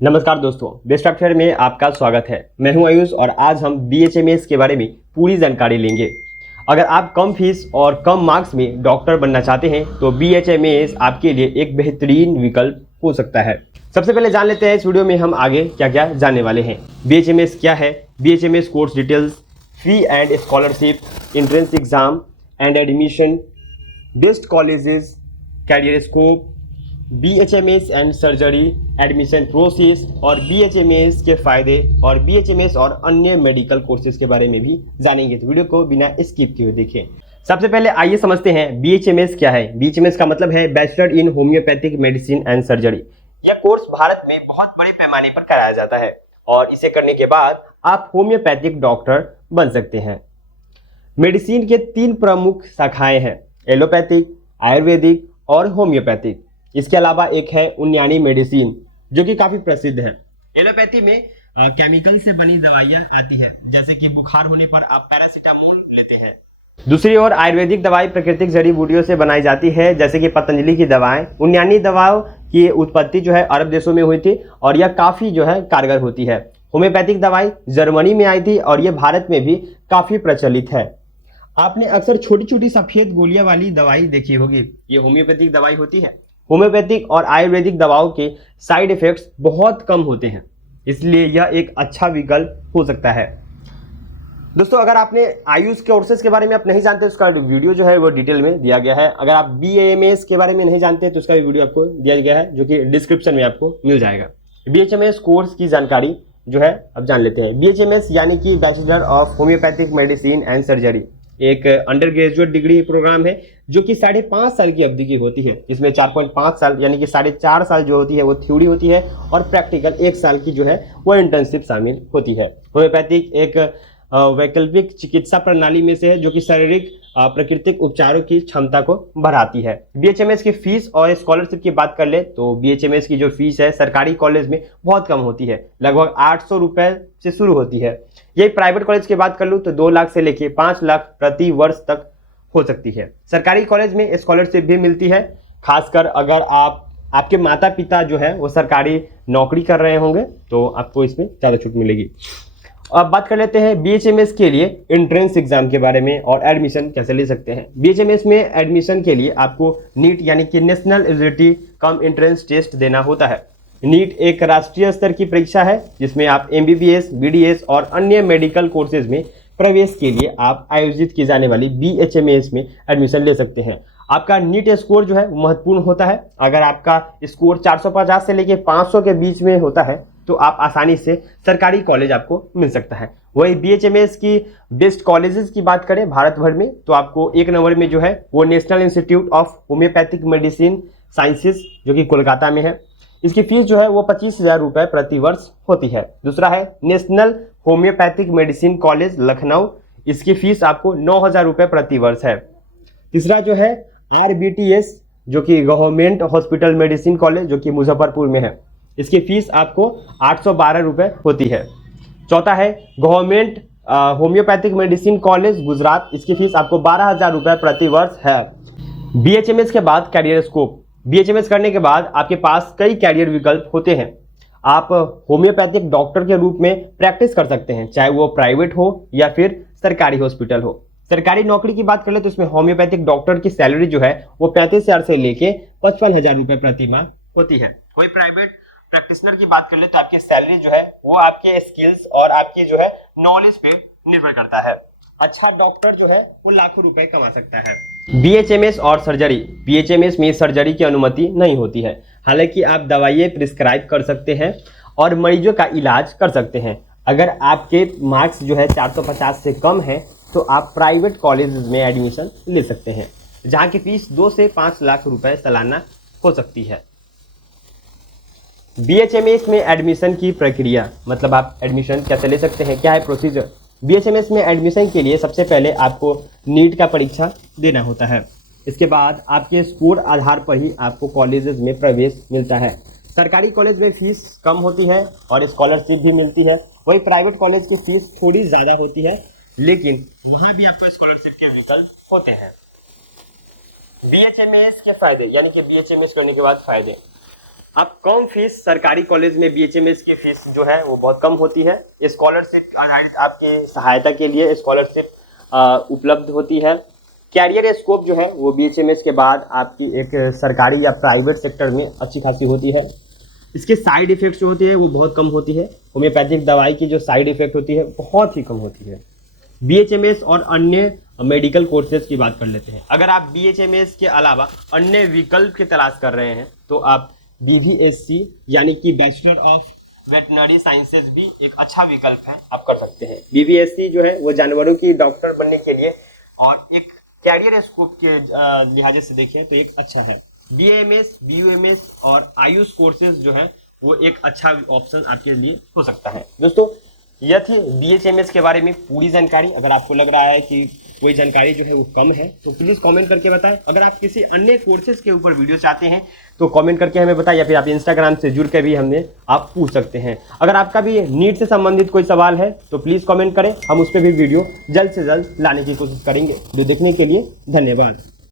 नमस्कार दोस्तों, बेस्ट अक्षर में आपका स्वागत है। मैं हूं आयुष और आज हम बीएचएमएस के बारे में पूरी जानकारी लेंगे। अगर आप कम फीस और कम मार्क्स में डॉक्टर बनना चाहते हैं तो बीएचएमएस आपके लिए एक बेहतरीन विकल्प हो सकता है। सबसे पहले जान लेते हैं इस वीडियो में हम आगे क्या क्या जानने वाले हैं। बीएचएमएस क्या है, BHMS course details, fee and scholarship, entrance exam and admission, best colleges, career scope, BHMS and surgery, admission process और बीएचएमएस के फ़ायदे और बीएचएमएस और अन्य मेडिकल कोर्सेज के बारे में भी जानेंगे। तो वीडियो को बिना स्किप किए देखें। सबसे पहले आइए समझते हैं बीएचएमएस क्या है। बीएचएमएस का मतलब है bachelor in homeopathic medicine and surgery. यह कोर्स भारत में बहुत बड़े पैमाने पर कराया जाता है और इसे करने के बाद आप होम्योपैथिक डॉक्टर बन सकते हैं। मेडिसिन के 3 प्रमुख शाखाएं हैं, एलोपैथिक, आयुर्वेदिक और होम्योपैथिक। इसके अलावा एक है उन्यानी मेडिसिन जो कि काफी प्रसिद्ध है। एलोपैथी में केमिकल से बनी दवाइयां आती है, जैसे कि बुखार होने पर आप पैरासीटामोल लेते हैं। दूसरी ओर आयुर्वेदिक दवाई प्राकृतिक जड़ी बूटियों से बनाई जाती है, जैसे कि पतंजलि की दवाएं। उन्यानी दवाओं की उत्पत्ति जो है अरब देशों में हुई थी और यह काफी जो है कारगर होती है। होम्योपैथिक दवाई जर्मनी में आई थी और यह भारत में भी काफी प्रचलित है। आपने अक्सर छोटी छोटी सफेद गोलियां वाली दवाई देखी होगी, ये होम्योपैथिक दवाई होती है। होम्योपैथिक और आयुर्वेदिक दवाओं के साइड इफेक्ट्स बहुत कम होते हैं, इसलिए यह एक अच्छा विकल्प हो सकता है। दोस्तों, अगर आपने आयुष कोर्सेज के बारे में आप नहीं जानते तो उसका वीडियो जो है वो डिटेल में दिया गया है। अगर आप बीएचएमएस के बारे में नहीं जानते तो उसका भी वीडियो आपको दिया गया है, जो कि डिस्क्रिप्शन में आपको मिल जाएगा। बीएचएमएस कोर्स की जानकारी जो है अब जान लेते हैं। बीएचएमएस यानी कि bachelor of homeopathic medicine and surgery एक अंडर ग्रेजुएट डिग्री प्रोग्राम है जो कि 5.5 साल की अवधि की होती है। इसमें 4.5 साल यानी कि 4.5 साल जो होती है वो थ्योरी होती है और प्रैक्टिकल 1 साल की जो है वो इंटर्नशिप शामिल होती है। होम्योपैथिक एक वैकल्पिक चिकित्सा प्रणाली में से है जो कि शारीरिक प्राकृतिक उपचारों की क्षमता को बढ़ाती है। बीएचएमएस की फीस और स्कॉलरशिप की बात कर ले तो बीएचएमएस की जो फीस है सरकारी कॉलेज में बहुत कम होती है, लगभग 800 रुपए से शुरू होती है। यही प्राइवेट कॉलेज की बात कर लूँ तो 2 लाख से लेके 5 लाख प्रति वर्ष तक हो सकती है। सरकारी कॉलेज में स्कॉलरशिप भी मिलती है, खासकर अगर आपके माता पिता जो है वो सरकारी नौकरी कर रहे होंगे तो आपको इसमें ज़्यादा छूट मिलेगी। अब बात कर लेते हैं बीएचएमएस के लिए एंट्रेंस एग्जाम के बारे में और एडमिशन कैसे ले सकते हैं। बीएचएमएस में एडमिशन के लिए आपको नीट यानी कि national eligibility cum entrance test देना होता है। नीट एक राष्ट्रीय स्तर की परीक्षा है जिसमें आप एमबीबीएस, बीडीएस और अन्य मेडिकल कोर्सेज में प्रवेश के लिए आप आयोजित की जाने वाली बीएचएमएस में एडमिशन ले सकते हैं। आपका नीट स्कोर जो है वो महत्वपूर्ण होता है। अगर आपका स्कोर 450 से लेके 500 के बीच में होता है तो आप आसानी से सरकारी कॉलेज आपको मिल सकता है। वही बीएचएमएस की बेस्ट कॉलेजेस की बात करें भारत भर में तो आपको 1 नंबर में जो है वो national institute of homeopathic medicine sciences जो कि कोलकाता में है। इसकी फीस जो है वो 25,000 रुपये प्रति वर्ष होती है। दूसरा है national homeopathic medicine college Lucknow, इसकी फीस आपको 9,000 रुपये प्रति वर्ष है। तीसरा जो है आरबीटीएस जो कि गवर्नमेंट हॉस्पिटल मेडिसिन कॉलेज जो कि मुजफ्फरपुर में है, इसकी फीस आपको 812 रुपये होती है। चौथा है government homeopathic medicine college Gujarat, इसकी फीस आपको 12,000 रुपये प्रति वर्ष है। बीएचएमएस के बाद कैरियर स्कोप। बीएचएमएस करने के बाद आपके पास कई कैरियर विकल्प होते हैं। आप होम्योपैथिक डॉक्टर के रूप में प्रैक्टिस कर सकते हैं, चाहे वो प्राइवेट हो या फिर सरकारी हॉस्पिटल हो। सरकारी नौकरी की बात कर ले तो उसमें होम्योपैथिक डॉक्टर की सैलरी जो है वो 35,000 से लेके 55,000 रुपये प्रति माह होती है। वही प्राइवेट प्रैक्टिशनर की बात कर ले तो आपकी सैलरी जो है वो आपके स्किल्स और आपकी जो है नॉलेज पे निर्भर करता है। अच्छा डॉक्टर जो है वो लाखों रुपए कमा सकता है। बीएचएमएस और सर्जरी। बीएचएमएस में सर्जरी की अनुमति नहीं होती है, हालांकि आप दवाइयाँ प्रिस्क्राइब कर सकते हैं और मरीजों का इलाज कर सकते हैं। अगर आपके मार्क्स जो है 450 से कम है तो आप प्राइवेट कॉलेज में एडमिशन ले सकते हैं, जहाँ की फीस 2 से 5 लाख रुपए सालाना हो सकती है। बीएचएमएस में एडमिशन की प्रक्रिया, मतलब आप एडमिशन कैसे ले सकते हैं, क्या है प्रोसीजर। बीएचएमएस में एडमिशन के लिए सबसे पहले आपको नीट का परीक्षा देना होता है। इसके बाद आपके स्कोर आधार पर ही आपको कॉलेजेस में प्रवेश मिलता है। सरकारी कॉलेज में फीस कम होती है और स्कॉलरशिप भी मिलती है। वही प्राइवेट कॉलेज की फीस थोड़ी ज़्यादा होती है, लेकिन वहाँ भी आपको स्कॉलरशिप के विकल्प होते हैं। बीएचएमएस के फायदे यानी कि बीएचएमएस करने के बाद फायदे। अब कम फीस सरकारी कॉलेज में बीएचएमएस की फीस जो है वो बहुत कम होती है। स्कॉलरशिप आपकी सहायता के लिए स्कॉलरशिप उपलब्ध होती है। कैरियर स्कोप जो है वो बीएचएमएस के बाद आपकी एक सरकारी या प्राइवेट सेक्टर में अच्छी खासी होती है। इसके साइड इफेक्ट्स जो होती है वो बहुत कम होती है। होम्योपैथिक दवाई की जो साइड इफेक्ट होती है बहुत ही कम होती है। बीएचएमएस और अन्य मेडिकल कोर्सेज की बात कर लेते हैं। अगर आप बीएचएमएस के अलावा अन्य विकल्प की तलाश कर रहे हैं तो आप बीवीएससी यानी कि बैचलर ऑफ वेटनरी साइंसेज भी एक अच्छा विकल्प है, आप कर सकते हैं। बीवीएससी जो है वो जानवरों की डॉक्टर बनने के लिए और एक कैरियर स्कोप के लिहाजे से देखें तो एक अच्छा है। बीएमएस, बीयूएमएस और आयुष कोर्सेज जो है वो एक अच्छा ऑप्शन आपके लिए हो सकता है। दोस्तों यह थी बीएचएमएस के बारे में पूरी जानकारी। अगर आपको लग रहा है कि कोई जानकारी जो है वो कम है तो प्लीज़ कमेंट करके बताएं। अगर आप किसी अन्य कोर्सेज के ऊपर वीडियो चाहते हैं तो कमेंट करके हमें बताएं, या फिर आप इंस्टाग्राम से जुड़ के भी आप पूछ सकते हैं। अगर आपका भी नीट से संबंधित कोई सवाल है तो प्लीज़ कमेंट करें, हम उस पर भी वीडियो जल्द से जल्द लाने की कोशिश करेंगे। जो देखने के लिए धन्यवाद।